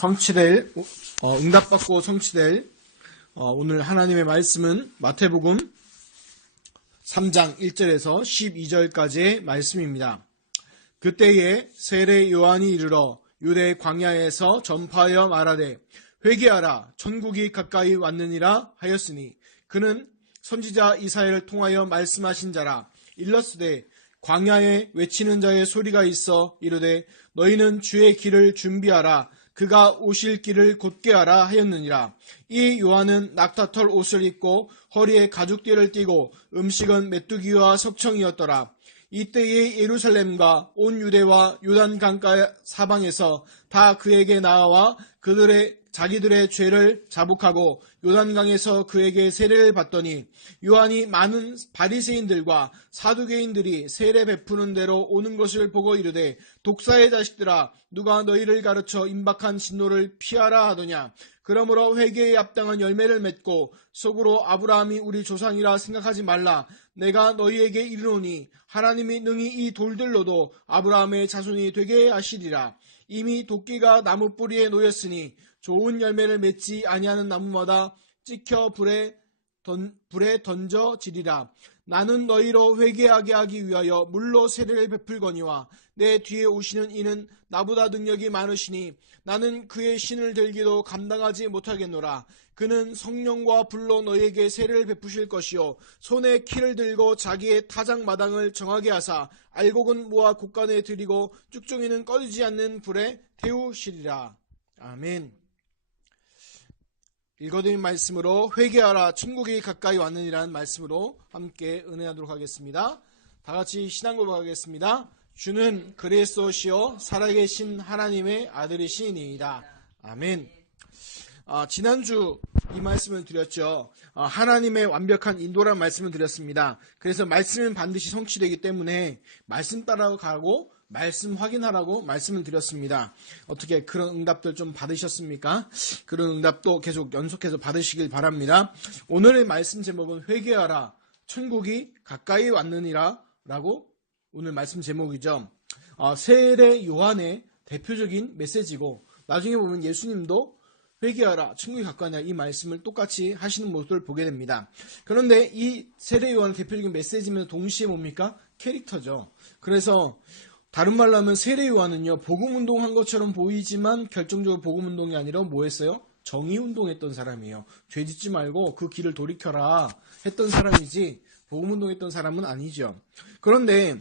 성취될 응답받고 성취될 오늘 하나님의 말씀은 마태복음 3장 1절에서 12절까지의 말씀입니다. 그때에 세례 요한이 이르러 유대 광야에서 전파하여 말하되 회개하라 천국이 가까이 왔느니라 하였으니 그는 선지자 이사야를 통하여 말씀하신 자라. 일러스되 광야에 외치는 자의 소리가 있어 이르되 너희는 주의 길을 준비하라 그가 오실 길을 곧게 하라 하였느니라. 이 요한은 낙타털 옷을 입고 허리에 가죽띠를 띠고 음식은 메뚜기와 석청이었더라. 이때에 예루살렘과 온 유대와 요단 강가 사방에서 다 그에게 나와 자기들의 죄를 자복하고 요단강에서 그에게 세례를 받더니 요한이 많은 바리새인들과 사두개인들이 세례 베푸는 대로 오는 것을 보고 이르되 독사의 자식들아 누가 너희를 가르쳐 임박한 진노를 피하라 하더냐. 그러므로 회개에 합당한 열매를 맺고 속으로 아브라함이 우리 조상이라 생각하지 말라. 내가 너희에게 이르노니 하나님이 능히 이 돌들로도 아브라함의 자손이 되게 하시리라. 이미 도끼가 나무 뿌리에 놓였으니 좋은 열매를 맺지 아니하는 나무마다 찍혀 불에 던져지리라. 나는 너희로 회개하게 하기 위하여 물로 세례를 베풀거니와 내 뒤에 오시는 이는 나보다 능력이 많으시니 나는 그의 신을 들기도 감당하지 못하겠노라. 그는 성령과 불로 너희에게 세례를 베푸실 것이요 손에 키를 들고 자기의 타작 마당을 정하게 하사 알곡은 모아 곳간에 들이고 쭉종이는 꺼지지 않는 불에 태우시리라. 아멘. 읽어드린 말씀으로 회개하라 천국이 가까이 왔느니라는 말씀으로 함께 은혜하도록 하겠습니다. 다같이 신앙 고백하겠습니다. 주는 그리스도시요 살아계신 하나님의 아들이시니이다. 아멘. 지난주 이 말씀을 드렸죠. 하나님의 완벽한 인도란 말씀을 드렸습니다. 그래서 말씀은 반드시 성취되기 때문에 말씀 따라가고 말씀 확인하라고 말씀을 드렸습니다. 어떻게 그런 응답들 좀 받으셨습니까? 그런 응답도 계속 연속해서 받으시길 바랍니다. 오늘의 말씀 제목은 회개하라 천국이 가까이 왔느니라 라고 오늘 말씀 제목이죠. 세례 요한의 대표적인 메시지고 나중에 보면 예수님도 회개하라 천국이 가까이 왔느니라 이 말씀을 똑같이 하시는 모습을 보게 됩니다. 그런데 이 세례 요한의 대표적인 메시지면 동시에 뭡니까? 캐릭터죠. 그래서 다른 말로 하면 세례 요한은요 복음운동 한 것처럼 보이지만 결정적으로 복음운동이 아니라 뭐 했어요? 정의운동했던 사람이에요. 죄 짓지 말고 그 길을 돌이켜라 했던 사람이지 복음운동했던 사람은 아니죠. 그런데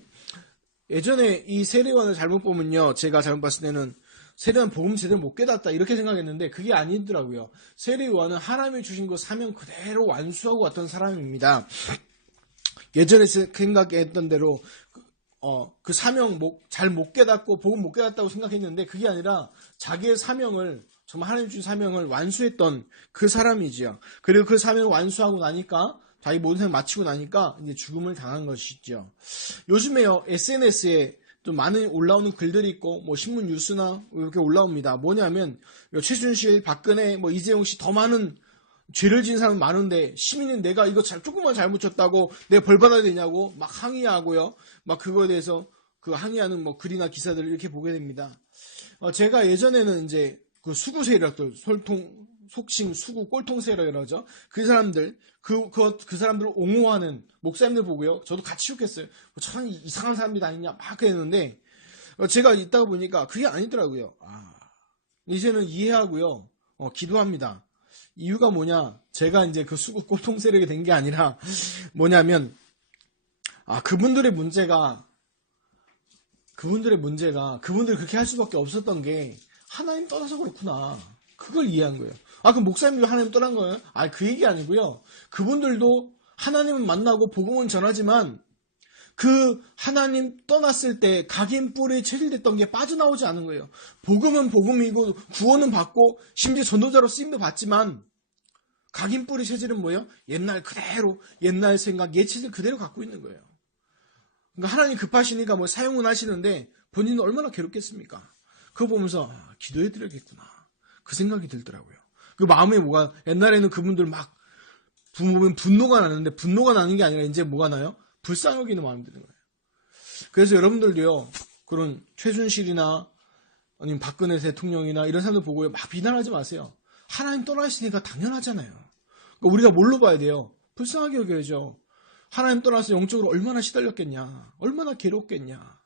예전에 이 세례 요한을 잘못 보면요 제가 잘못 봤을 때는 세례 요한 복음 제대로 못 깨닫다 이렇게 생각했는데 그게 아니더라고요. 세례 요한은 하나님이 주신 그 사명 그대로 완수하고 왔던 사람입니다. 예전에 생각했던 대로 그 사명 잘 못 깨닫고 복음 못 깨닫다고 생각했는데 그게 아니라 자기의 사명을 정말 하나님 주신 사명을 완수했던 그 사람이지요. 그리고 그 사명을 완수하고 나니까 자기 모든 생을 마치고 나니까 이제 죽음을 당한 것이죠. 요즘에요 SNS에 또 많은 올라오는 글들이 있고 뭐 신문 뉴스나 이렇게 올라옵니다. 뭐냐면 최순실, 박근혜, 이재용 씨 더 많은 죄를 지은 사람은 많은데 시민은 내가 이거 조금만 잘못 쳤다고 내가 벌 받아야 되냐고 막 항의하고요. 막 그거에 대해서 그 항의하는 글이나 기사들을 이렇게 보게 됩니다. 제가 예전에는 이제 그 수구 세력들 속칭 수구 꼴통 세력이라고 그러죠. 그 사람들 그 사람들을 옹호하는 목사님들 보고요. 저도 같이 욕했어요. 참 이상한 사람들이 아니냐 막 했는데 제가 있다가 보니까 그게 아니더라고요. 이제는 이해하고요. 기도합니다. 이유가 뭐냐? 제가 이제 그 수구 꼴통 세력이 된 게 아니라 뭐냐면 그분들의 문제가 그분들이 그렇게 할 수밖에 없었던 게 하나님 떠나서 그렇구나. 그걸 이해한 거예요. 그럼 목사님도 하나님 떠난 거예요? 그 얘기 아니고요. 그분들도 하나님은 만나고 복음은 전하지만 그 하나님 떠났을 때 각인 뿔이 체질됐던 게 빠져나오지 않은 거예요. 복음은 복음이고 구원은 받고 심지어 전도자로 쓰임도 받지만 각인 뿔의 체질은 뭐예요? 옛날 그대로 옛날 생각 옛 체질 그대로 갖고 있는 거예요. 그러니까 하나님 급하시니까 사용은 하시는데 본인은 얼마나 괴롭겠습니까? 그거 보면서 기도해드려야겠구나 그 생각이 들더라고요. 그 마음에 옛날에는 그분들 막 보면 분노가 나는데 분노가 나는 게 아니라 이제 뭐가 나요? 불쌍히 여기는 마음이 드는 거예요. 그래서 여러분들도요 그런 최순실이나 아니면 박근혜 대통령이나 이런 사람들 보고 막 비난하지 마세요. 하나님 떠나시니까 당연하잖아요. 그러니까 우리가 뭘로 봐야 돼요? 불쌍하게 여겨야죠. 하나님 떠나서 영적으로 얼마나 시달렸겠냐, 얼마나 괴롭겠냐,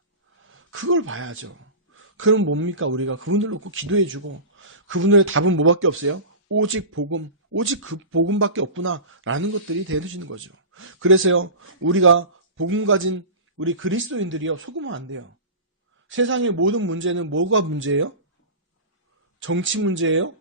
그걸 봐야죠. 그럼 뭡니까? 우리가 그분들 놓고 기도해주고, 그분들의 답은 뭐밖에 없어요? 오직 복음, 오직 그 복음밖에 없구나 라는 것들이 되어지는 거죠. 그래서요, 우리가 복음 가진 우리 그리스도인들이요, 속으면 안 돼요. 세상의 모든 문제는 뭐가 문제예요? 정치 문제예요?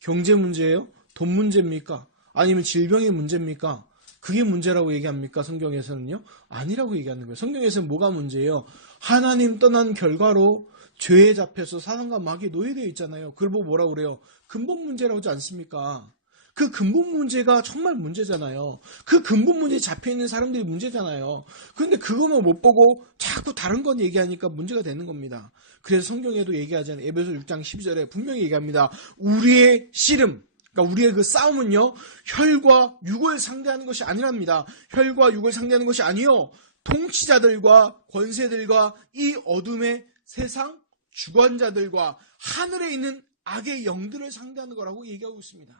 경제 문제예요? 돈 문제입니까? 아니면 질병의 문제입니까? 그게 문제라고 얘기합니까? 성경에서는요? 아니라고 얘기하는 거예요. 성경에서는 뭐가 문제예요? 하나님 떠난 결과로 죄에 잡혀서 사단과 마귀에 노예되어 있잖아요. 그걸 보고 뭐라고 그래요? 근본 문제라고 하지 않습니까? 그 근본 문제가 정말 문제잖아요. 그 근본 문제에 잡혀있는 사람들이 문제잖아요. 그런데 그것만 못 보고 자꾸 다른 건 얘기하니까 문제가 되는 겁니다. 그래서 성경에도 얘기하잖아요. 에베소 6장 12절에 분명히 얘기합니다. 우리의 씨름, 그러니까 우리의 그 싸움은요, 혈과 육을 상대하는 것이 아니랍니다. 혈과 육을 상대하는 것이 아니요, 통치자들과 권세들과 이 어둠의 세상 주관자들과 하늘에 있는 악의 영들을 상대하는 거라고 얘기하고 있습니다.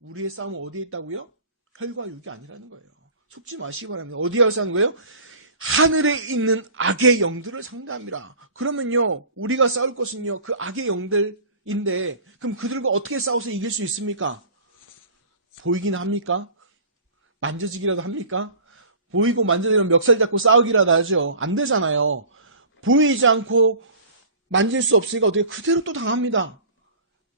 우리의 싸움은 어디에 있다고요? 혈과 육이 아니라는 거예요. 속지 마시기 바랍니다. 어디에 싸우는 거예요? 하늘에 있는 악의 영들을 상대합니다. 그러면요, 우리가 싸울 것은요, 그 악의 영들인데, 그럼 그들과 어떻게 싸워서 이길 수 있습니까? 보이긴 합니까? 만져지기라도 합니까? 보이고 만져지면 멱살 잡고 싸우기라도 하죠. 안 되잖아요. 보이지 않고 만질 수 없으니까 어떻게 그대로 또 당합니다.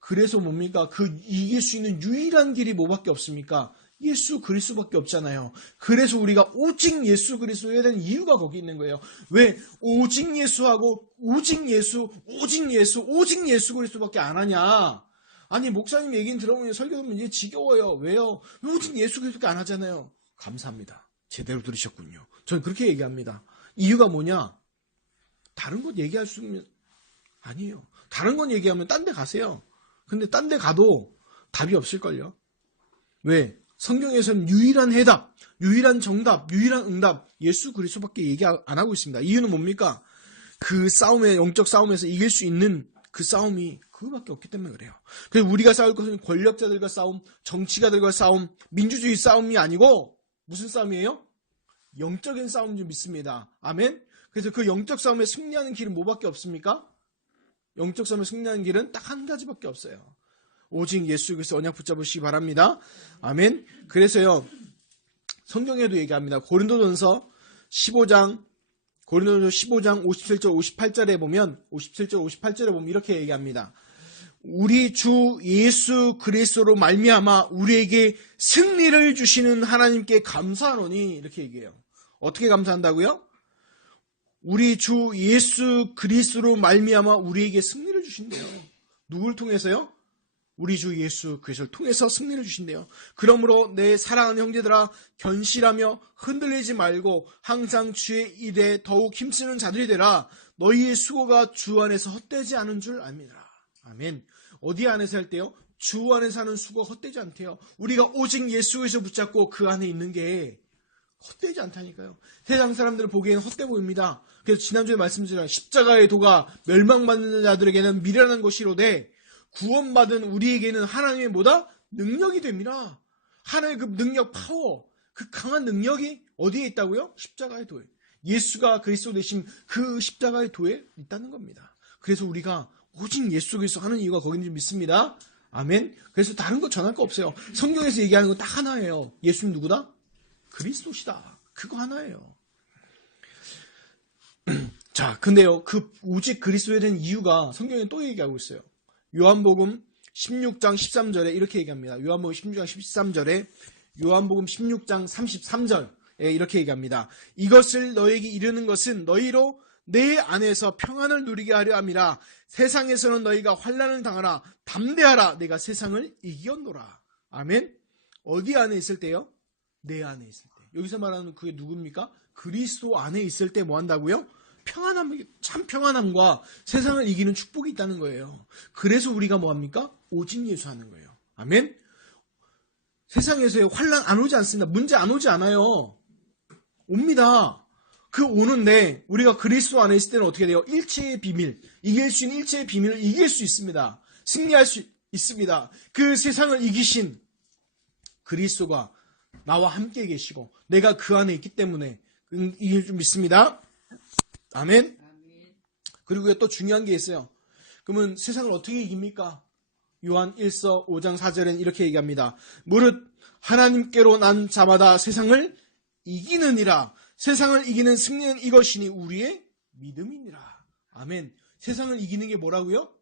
그래서 뭡니까? 그 이길 수 있는 유일한 길이 뭐밖에 없습니까? 예수 그리스도밖에 없잖아요. 그래서 우리가 오직 예수 그리스도에 대한 이유가 거기 있는 거예요. 왜? 오직 예수하고 오직 예수, 오직 예수, 오직 예수 그리스도밖에 안 하냐? 아니, 목사님 얘기는 들어보면 설교 들으면 이제 지겨워요. 왜요? 오직 예수 그리스도밖에 안 하잖아요. 감사합니다. 제대로 들으셨군요. 저는 그렇게 얘기합니다. 이유가 뭐냐? 다른 것 얘기할 수 있는 아니에요. 다른 건 얘기하면 딴 데 가세요. 근데 딴 데 가도 답이 없을걸요. 왜? 성경에서는 유일한 해답, 유일한 정답, 유일한 응답, 예수 그리스도밖에 얘기 안 하고 있습니다. 이유는 뭡니까? 그 싸움에, 영적 싸움에서 이길 수 있는 그 싸움이 그거밖에 없기 때문에 그래요. 그래서 우리가 싸울 것은 권력자들과 싸움, 정치가들과 싸움, 민주주의 싸움이 아니고 무슨 싸움이에요? 영적인 싸움인 줄 믿습니다. 아멘? 그래서 그 영적 싸움에 승리하는 길은 뭐밖에 없습니까? 영적 싸움에 승리하는 길은 딱 한 가지밖에 없어요. 오직 예수 그리스도 언약 붙잡으시기 바랍니다. 아멘. 그래서요, 성경에도 얘기합니다. 고린도전서 15장 57절 58절에 보면 57절 58절에 보면 이렇게 얘기합니다. 우리 주 예수 그리스도로 말미암아 우리에게 승리를 주시는 하나님께 감사하노니, 이렇게 얘기해요. 어떻게 감사한다고요? 우리 주 예수 그리스도로 말미암아 우리에게 승리를 주신대요. 누굴 통해서요? 우리 주 예수 그리스도를 통해서 승리를 주신대요. 그러므로 내 사랑하는 형제들아, 견실하며 흔들리지 말고 항상 주의 일에 더욱 힘쓰는 자들이 되라. 너희의 수고가 주 안에서 헛되지 않은 줄 압니다. 아멘. 어디 안에서 할 때요? 주 안에서 하는 수고가 헛되지 않대요. 우리가 오직 예수 그리스도 붙잡고 그 안에 있는 게 헛되지 않다니까요. 세상 사람들 보기에는 헛돼 보입니다. 그래서 지난주에 말씀드린 십자가의 도가 멸망받는 자들에게는 미련한 것이로되 구원받은 우리에게는 하나님의 뭐다? 능력이 됩니다. 하나님의 그 능력, 파워, 그 강한 능력이 어디에 있다고요? 십자가의 도에. 예수가 그리스도 되신 그 십자가의 도에 있다는 겁니다. 그래서 우리가 오직 예수 그리스도 하는 이유가 거기 있는 줄 믿습니다. 아멘. 그래서 다른 거 전할 거 없어요. 성경에서 얘기하는 건 딱 하나예요. 예수님 누구다? 그리스도시다. 그거 하나예요. 자, 근데요, 그 오직 그리스도에 대한 이유가 성경에 또 얘기하고 있어요. 요한복음 16장 13절에 이렇게 얘기합니다. 요한복음 16장 13절에 요한복음 16장 33절에 이렇게 얘기합니다. 이것을 너에게 이르는 것은 너희로 내 안에서 평안을 누리게 하려 함이라. 세상에서는 너희가 환난을 당하라. 담대하라. 내가 세상을 이겼노라. 아멘. 어디 안에 있을 때요? 내 안에 있을 때. 여기서 말하는 그게 누굽니까? 그리스도 안에 있을 때 뭐 한다고요? 평안함, 참 평안함과 세상을 이기는 축복이 있다는 거예요. 그래서 우리가 뭐 합니까? 오직 예수 하는 거예요. 아멘? 세상에서의 환난 안 오지 않습니다. 문제 안 오지 않아요. 옵니다. 그 오는데 우리가 그리스도 안에 있을 때는 어떻게 돼요? 일체의 비밀, 이길 수 있는 일체의 비밀을 이길 수 있습니다. 승리할 수 있습니다. 그 세상을 이기신 그리스도가 나와 함께 계시고 내가 그 안에 있기 때문에 이길 줄 믿습니다. 아멘. 그리고 또 중요한 게 있어요. 그러면 세상을 어떻게 이깁니까? 요한 1서 5장 4절엔 이렇게 얘기합니다. 무릇 하나님께로 난 자마다 세상을 이기느니라. 세상을 이기는 승리는 이것이니 우리의 믿음이니라. 아멘. 세상을 이기는 게 뭐라고요?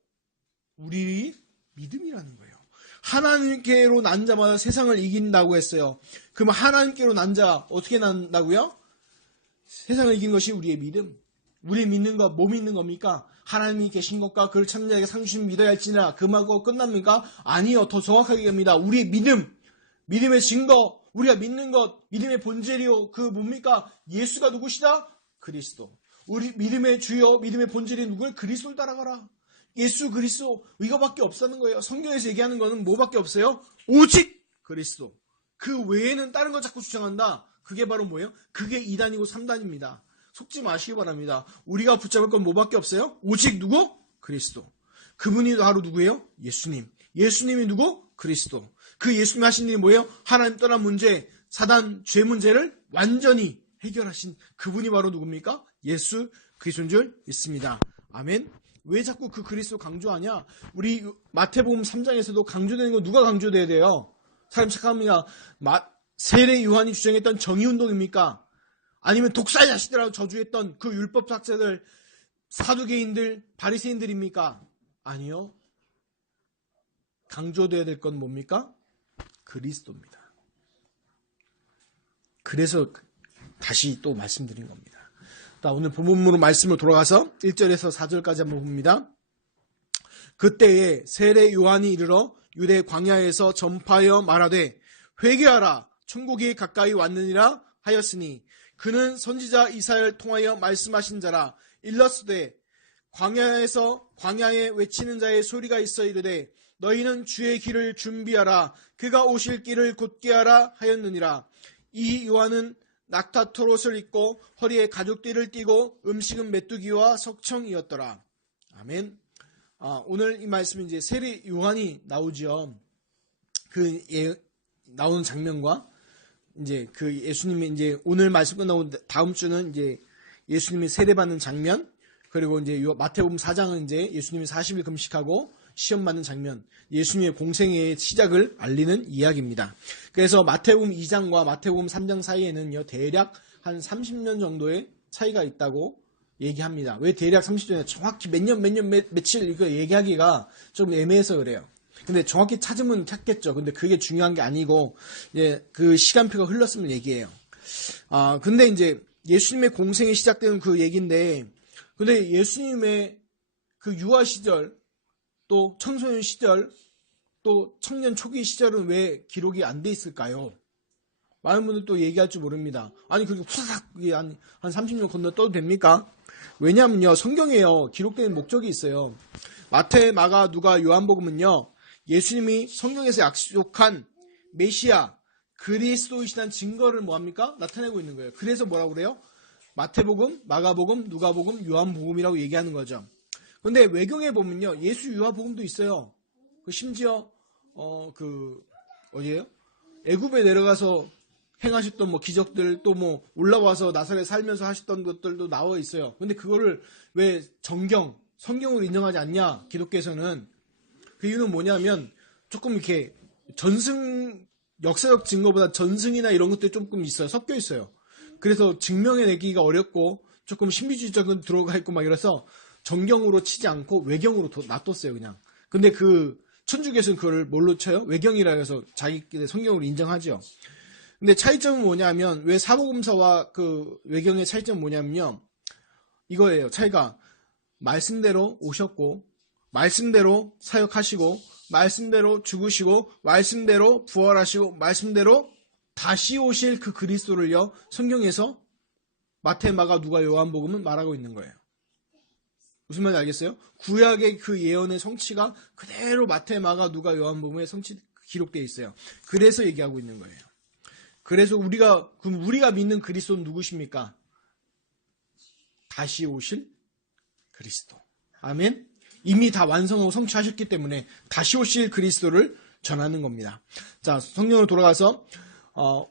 우리의 믿음이라는 거예요. 하나님께로 난 자마다 세상을 이긴다고 했어요. 그러면 하나님께로 난 자 어떻게 난다고요? 세상을 이기는 것이 우리의 믿음. 우리 믿는 것, 뭐 믿는 겁니까? 하나님이 계신 것과 그를 찾는 자에게 상 주시면 믿어야 할지니라. 그만하고 끝납니까? 아니요. 더 정확하게 얘기합니다. 우리의 믿음, 믿음의 증거, 우리가 믿는 것, 믿음의 본질이요. 그 뭡니까? 예수가 누구시다? 그리스도. 우리 믿음의 주요, 믿음의 본질이 누구예요? 그리스도를 따라가라. 예수 그리스도 이거밖에 없다는 거예요. 성경에서 얘기하는 거는 뭐밖에 없어요? 오직 그리스도. 그 외에는 다른 거 자꾸 주장한다. 그게 바로 뭐예요? 그게 2단이고 3단입니다. 속지 마시기 바랍니다. 우리가 붙잡을 건 뭐밖에 없어요? 오직 누구? 그리스도. 그분이 바로 누구예요? 예수님. 예수님이 누구? 그리스도. 그 예수님 하신 일이 뭐예요? 하나님 떠난 문제, 사단, 죄 문제를 완전히 해결하신 그분이 바로 누굽니까? 예수 그리스도인 줄 믿습니다. 아멘. 왜 자꾸 그 그리스도 강조하냐? 우리 마태복음 3장에서도 강조되는 거 누가 강조돼야 돼요? 사람 착각합니다. 세례 요한이 주장했던 정의운동입니까? 아니면 독사의 자식들하고 저주했던 그 율법 학자들, 사두개인들, 바리새인들입니까? 아니요. 강조돼야 될 건 뭡니까? 그리스도입니다. 그래서 다시 또 말씀드린 겁니다. 자, 오늘 본문으로 말씀으로 돌아가서 1절에서 4절까지 한번 봅니다. 그때에 세례 요한이 이르러 유대 광야에서 전파하여 말하되 회개하라 천국이 가까이 왔느니라 하였으니 그는 선지자 이사야를 통하여 말씀하신 자라. 일러스되 광야에 외치는 자의 소리가 있어 이르되 너희는 주의 길을 준비하라 그가 오실 길을 곧게 하라 하였느니라. 이 요한은 낙타 털옷을 입고 허리에 가죽띠를 띠고 음식은 메뚜기와 석청이었더라. 아멘. 오늘 이 말씀은 이제 세례 요한이 나오죠. 나오는 장면과 이제 그 예수님이 이제 오늘 말씀 끝나고 다음 주는 이제 예수님이 세례받는 장면, 그리고 이제 마태복음 4장은 이제 예수님이 40일 금식하고 시험 받는 장면, 예수님의 공생의 시작을 알리는 이야기입니다. 그래서 마태복음 2장과 마태복음 3장 사이에는요, 대략 한 30년 정도의 차이가 있다고 얘기합니다. 왜 대략 30년이나 정확히 몇 년, 며칠 이거 얘기하기가 좀 애매해서 그래요. 근데 정확히 찾으면 찾겠죠. 근데 그게 중요한 게 아니고, 이제 그 시간표가 흘렀으면 얘기해요. 근데 이제 예수님의 공생이 시작되는 그 얘기인데, 근데 예수님의 그 유아 시절, 또 청소년 시절, 또 청년 초기 시절은 왜 기록이 안 돼 있을까요? 많은 분들 또 얘기할 줄 모릅니다. 아니, 그게 후삭 한 30년 건너떠도 됩니까? 왜냐면요, 성경에요, 기록된 목적이 있어요. 마태, 마가, 누가, 요한복음은요, 예수님이 성경에서 약속한 메시아, 그리스도이시다는 증거를 뭐합니까? 나타내고 있는 거예요. 그래서 뭐라고 그래요? 마태복음, 마가복음, 누가복음, 요한복음이라고 얘기하는 거죠. 근데 외경에 보면요, 예수 유아복음도 있어요. 심지어 어디예요? 애굽에 내려가서 행하셨던 뭐 기적들, 또 뭐 올라와서 나사렛 살면서 하셨던 것들도 나와 있어요. 근데 그거를 왜 성경으로 인정하지 않냐? 기독교에서는. 그 이유는 뭐냐면 조금 이렇게 역사적 증거보다 전승이나 이런 것들이 조금 있어요. 섞여 있어요. 그래서 증명해내기가 어렵고 조금 신비주의적인 들어가 있고 막 이래서 정경으로 치지 않고 외경으로 놔뒀어요, 그냥. 근데 그 천주교에서는 그걸 뭘로 쳐요? 외경이라 해서 자기들 성경으로 인정하죠. 근데 차이점은 뭐냐면, 왜 사복음서와 그 외경의 차이점은 뭐냐면요, 이거예요. 차이가 말씀대로 오셨고, 말씀대로 사역하시고, 말씀대로 죽으시고, 말씀대로 부활하시고, 말씀대로 다시 오실 그 그리스도를요, 성경에서 마태, 마가, 누가, 요한복음은 말하고 있는 거예요. 무슨 말인지 알겠어요? 구약의 그 예언의 성취가 그대로 마태, 마가, 누가, 요한복음에 기록되어 있어요. 그래서 얘기하고 있는 거예요. 그래서 우리가 믿는 그리스도는 누구십니까? 다시 오실 그리스도. 아멘. 이미 다 완성하고 성취하셨기 때문에 다시 오실 그리스도를 전하는 겁니다. 자, 성경으로 돌아가서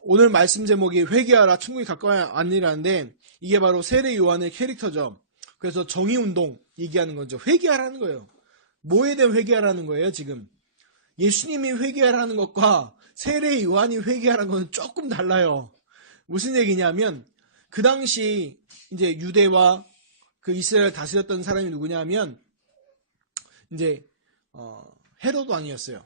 오늘 말씀 제목이 회개하라 천국이 가까이 왔느니라는데 이게 바로 세례 요한의 캐릭터죠. 그래서 정의운동 얘기하는 거죠. 회개하라는 거예요. 뭐에 대한 회개하라는 거예요, 지금? 예수님이 회개하라는 것과 세례 요한이 회개하라는 것은 조금 달라요. 무슨 얘기냐면, 그 당시 이제 유대와 그 이스라엘 다스렸던 사람이 누구냐면, 이제, 헤로드 왕이었어요.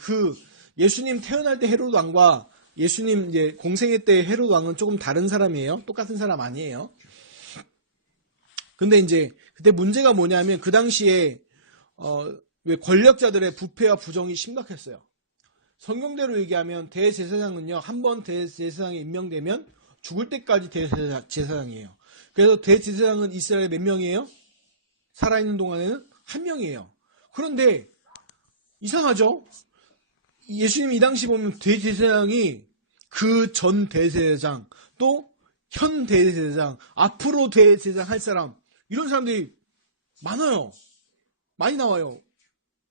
그 예수님 태어날 때 헤로드 왕과 예수님 이제 공생애 때 헤로드 왕은 조금 다른 사람이에요. 똑같은 사람 아니에요. 근데 이제 그때 문제가 뭐냐면 그 당시에 왜 권력자들의 부패와 부정이 심각했어요. 성경대로 얘기하면 대제사장은요, 한번 대제사장에 임명되면 죽을 때까지 대제사장이에요. 그래서 대제사장은 이스라엘에 몇 명이에요? 살아있는 동안에는 한 명이에요. 그런데 이상하죠? 예수님 이 당시 보면 대제사장이 그 전 대제사장, 또 현 대제사장, 앞으로 대제사장 할 사람, 이런 사람들이 많아요. 많이 나와요.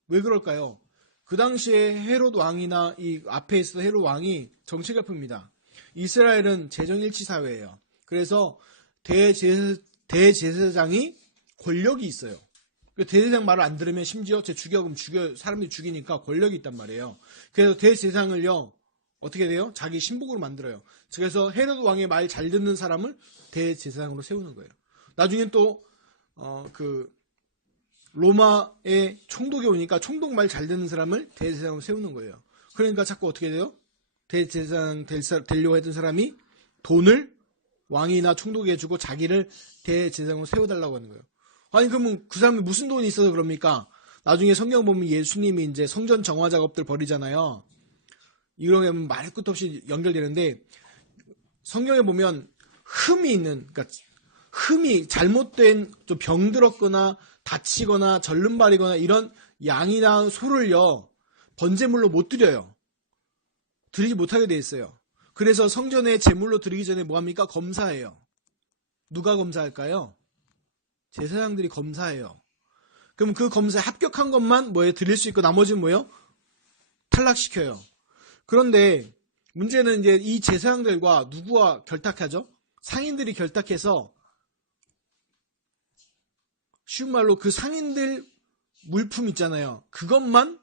왜 그럴까요? 그 당시에 헤롯 왕이나 이 앞에 있었던 헤롯 왕이 정치가표입니다. 이스라엘은 재정일치 사회예요. 그래서 대제사장이 권력이 있어요. 대제사장 말을 안 들으면 심지어 사람들이 죽이니까 권력이 있단 말이에요. 그래서 대제사장을요, 어떻게 돼요? 자기 신복으로 만들어요. 그래서 헤롯 왕의 말 잘 듣는 사람을 대제사장으로 세우는 거예요. 나중에 또 로마의 총독이 오니까 총독 말 잘 듣는 사람을 대제사장으로 세우는 거예요. 그러니까 자꾸 어떻게 돼요? 대제사장 되려고 했던 사람이 돈을 왕이나 총독이 해주고 자기를 대제사장으로 세워달라고 하는 거예요. 아니, 그러면 그 사람이 무슨 돈이 있어서 그럽니까? 나중에 성경 보면 예수님이 이제 성전 정화 작업들 벌이잖아요. 이런 게 말 끝 없이 연결되는데, 성경에 보면 그러니까 흠이 잘못된 좀 병들었거나 다치거나 절름발이거나 이런 양이나 소를요, 번제물로 못 드려요. 드리지 못하게 돼 있어요. 그래서 성전에 제물로 드리기 전에 뭐합니까? 검사해요. 누가 검사할까요? 제사장들이 검사해요. 그럼 그 검사에 합격한 것만 뭐예요? 드릴 수 있고 나머지는 뭐예요? 탈락시켜요. 그런데 문제는 이제 이 제사장들과 누구와 결탁하죠? 상인들이 결탁해서, 쉬운 말로 그 상인들 물품 있잖아요. 그것만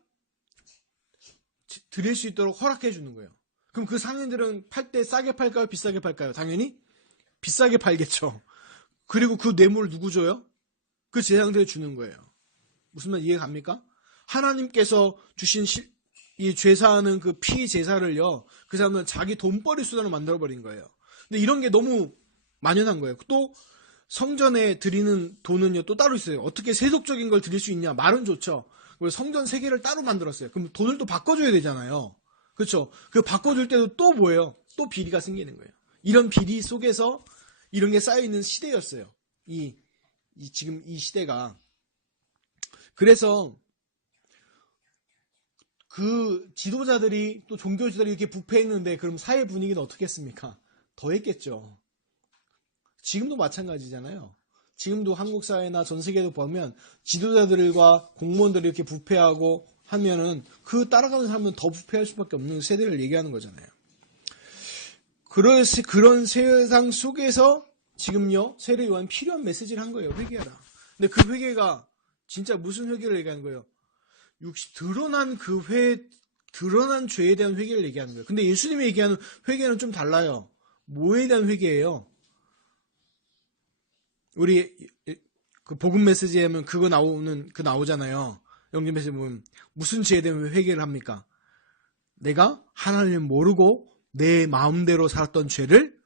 드릴 수 있도록 허락해 주는 거예요. 그럼 그 상인들은 팔 때 싸게 팔까요? 비싸게 팔까요? 당연히 비싸게 팔겠죠. 그리고 그 뇌물을 누구 줘요? 그 제사장들이 주는 거예요. 무슨 말 이해 갑니까? 하나님께서 주신 이 죄사하는 그 피 제사를요, 그 사람은 자기 돈벌이 수단으로 만들어버린 거예요. 근데 이런 게 너무 만연한 거예요. 또 성전에 드리는 돈은요, 또 따로 있어요. 어떻게 세속적인 걸 드릴 수 있냐? 말은 좋죠. 성전 세 개를 따로 만들었어요. 그럼 돈을 또 바꿔줘야 되잖아요. 그렇죠? 그 바꿔줄 때도 또 뭐예요? 또 비리가 생기는 거예요. 이런 비리 속에서 이런 게 쌓여있는 시대였어요. 지금 이 시대가. 그래서 그 지도자들이, 또 종교지들이 이렇게 부패했는데 그럼 사회 분위기는 어떻겠습니까? 더했겠죠. 지금도 마찬가지잖아요. 지금도 한국 사회나 전 세계도 보면 지도자들과 공무원들이 이렇게 부패하고 하면은 그 따라가는 사람은 더 부패할 수밖에 없는 세대를 얘기하는 거잖아요. 그런 세상 속에서 지금요, 세례 요한 필요한 메시지를 한 거예요. 회개하라. 근데 그 회개가 진짜 무슨 회개를 얘기하는 거예요? 드러난 죄에 대한 회개를 얘기하는 거예요. 근데 예수님이 얘기하는 회개는 좀 달라요. 뭐에 대한 회개예요? 우리 그 복음 메시지에 하면 그거 나오잖아요. 영접 메시지 보면 무슨 죄에 대한 회개를 합니까? 내가 하나님을 모르고 내 마음대로 살았던 죄를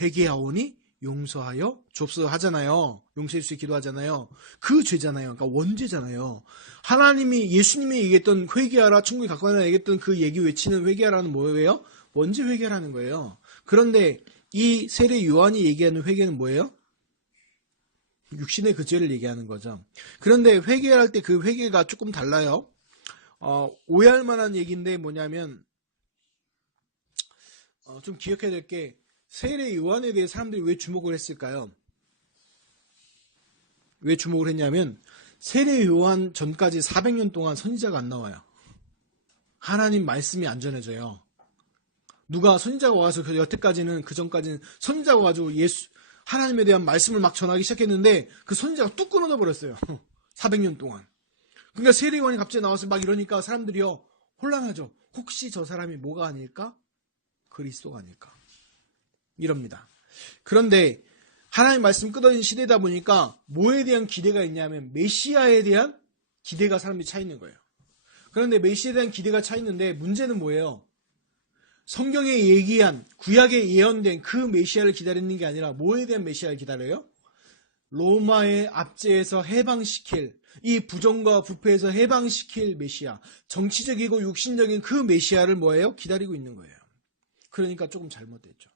회개하오니 용서하여 좁소 하잖아요. 용서해 주시 기도하잖아요. 그 죄잖아요. 그러니까 원죄잖아요. 예수님이 얘기했던 회개하라, 천국이 가까이 왔다 얘기했던 그 얘기 외치는 회개하라는 뭐예요? 원죄 회개라는 거예요. 그런데 이 세례 요한이 얘기하는 회개는 뭐예요? 육신의 그 죄를 얘기하는 거죠. 그런데 회개할 때 그 회개가 조금 달라요. 오해할 만한 얘기인데 뭐냐면, 좀 기억해야 될 게, 세례 요한에 대해 사람들이 왜 주목을 했을까요? 왜 주목을 했냐면 세례 요한 전까지 400년 동안 선지자가 안 나와요. 하나님 말씀이 안 전해져요. 누가 선지자가 와서 여태까지는 그 전까지는 선지자가 와가지고 하나님에 대한 말씀을 막 전하기 시작했는데 그 선지자가 뚝 끊어져 버렸어요. 400년 동안. 그러니까 세례 요한이 갑자기 나와서 막 이러니까 사람들이요 혼란하죠. 혹시 저 사람이 뭐가 아닐까? 그리스도가 아닐까? 이럽니다. 그런데 하나님 말씀 끊어진 시대다 보니까 뭐에 대한 기대가 있냐면 메시아에 대한 기대가 사람들이 차 있는 거예요. 그런데 메시아에 대한 기대가 차 있는데 문제는 뭐예요? 성경에 얘기한 구약에 예언된 그 메시아를 기다리는 게 아니라 뭐에 대한 메시아를 기다려요? 로마의 압제에서 해방시킬 이 부정과 부패에서 해방시킬 메시아, 정치적이고 육신적인 그 메시아를 뭐예요? 기다리고 있는 거예요. 그러니까 조금 잘못됐죠.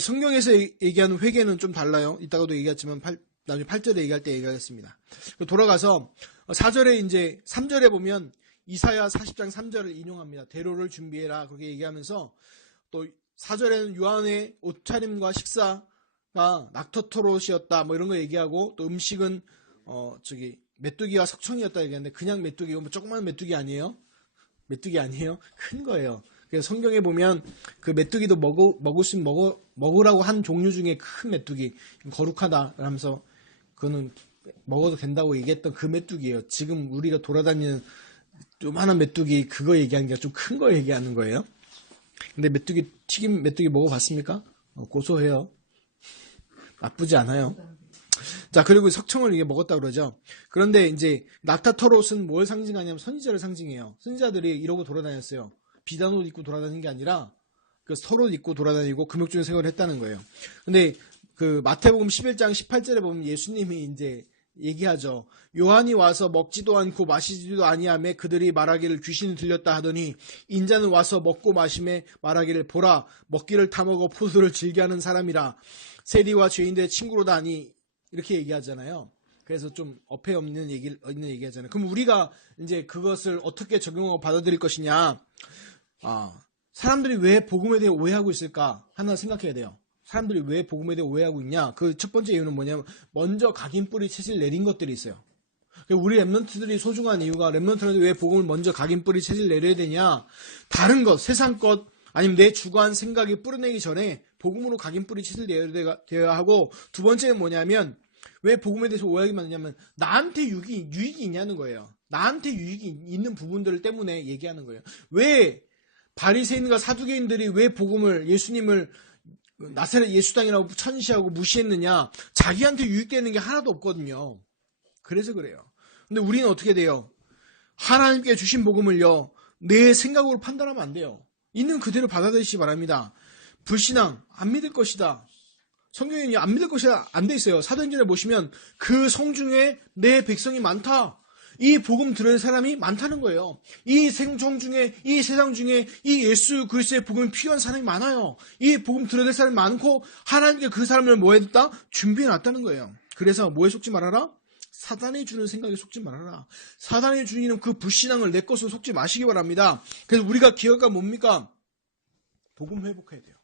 성경에서 얘기하는 회개는 좀 달라요. 이따가도 얘기했지만 나중에 8절에 얘기할 때 얘기하겠습니다. 돌아가서 4절에 이제 3절에 보면 이사야 40장 3절을 인용합니다. 대로를 준비해라 그렇게 얘기하면서 또 4절에는 요한의 옷차림과 식사가 낙터토롯이었다 뭐 이런 거 얘기하고 또 음식은 메뚜기와 석청이었다 얘기하는데 그냥 메뚜기 뭐 조그만 메뚜기 아니에요? 메뚜기 아니에요? 큰 거예요. 그래서 성경에 보면 그 메뚜기도 먹으라고 한 종류 중에 큰 메뚜기 거룩하다 하면서 그거는 먹어도 된다고 얘기했던 그 메뚜기예요. 지금 우리가 돌아다니는 요만한 메뚜기 그거 얘기하는 게 좀 큰 거 얘기하는 거예요. 근데 튀김 메뚜기 먹어봤습니까? 고소해요. 나쁘지 않아요. 자, 그리고 석청을 이게 먹었다 그러죠. 그런데 이제 낙타토롯은 뭘 상징하냐면 선지자를 상징해요. 선지자들이 이러고 돌아다녔어요. 비단 옷 입고 돌아다니는 게 아니라 그 털옷 입고 돌아다니고 금욕중에 생활을 했다는 거예요. 근데 그 마태복음 11장 18절에 보면 예수님이 이제 얘기하죠. 요한이 와서 먹지도 않고 마시지도 아니하며 그들이 말하기를 귀신이 들렸다 하더니 인자는 와서 먹고 마시며 말하기를 보라 먹기를 타먹어 포도를 즐겨하는 사람이라 세리와 죄인들의 친구로다니 이렇게 얘기하잖아요. 그래서 좀 어폐 없는 얘기 하잖아요. 그럼 우리가 이제 그것을 어떻게 적용하고 받아들일 것이냐? 사람들이 왜 복음에 대해 오해하고 있을까? 하나 생각해야 돼요. 사람들이 왜 복음에 대해 오해하고 있냐? 그 첫 번째 이유는 뭐냐면 먼저 각인뿌리 채질 내린 것들이 있어요. 우리 랩런트들이 소중한 이유가 랩런트들이 왜 복음을 먼저 각인뿌리 채질 내려야 되냐? 다른 것, 세상 것, 아니면 내 주관 생각이 뿌려내기 전에 복음으로 각인뿌리 채질 내려야 하고 두 번째는 뭐냐면 왜 복음에 대해서 오해하기 많냐면 나한테 유익이 있냐는 거예요. 나한테 유익이 있는 부분들 때문에 얘기하는 거예요. 왜 바리새인과 사두개인들이 왜 복음을 예수님을 나사렛 예수당이라고 천시하고 무시했느냐? 자기한테 유익되는 게 하나도 없거든요. 그래서 그래요. 근데 우리는 어떻게 돼요? 하나님께 주신 복음을요. 내 생각으로 판단하면 안 돼요. 있는 그대로 받아들이시기 바랍니다. 불신앙 안 믿을 것이다. 성경에는 안 믿을 것이다 안 돼 있어요. 사도행전에 보시면 그 성중에 내 백성이 많다. 이 복음 들을 사람이 많다는 거예요. 이 생종 중에 이 세상 중에 이 예수 그리스도의 복음이 필요한 사람이 많아요. 이 복음 들어야 될 사람이 많고 하나님께 그 사람을 뭐 해뒀다? 준비해 놨다는 거예요. 그래서 뭐에 속지 말아라? 사단이 주는 생각에 속지 말아라. 사단이 주는 그 불신앙을 내 것으로 속지 마시기 바랍니다. 그래서 우리가 기억가 뭡니까? 복음 회복해야 돼요.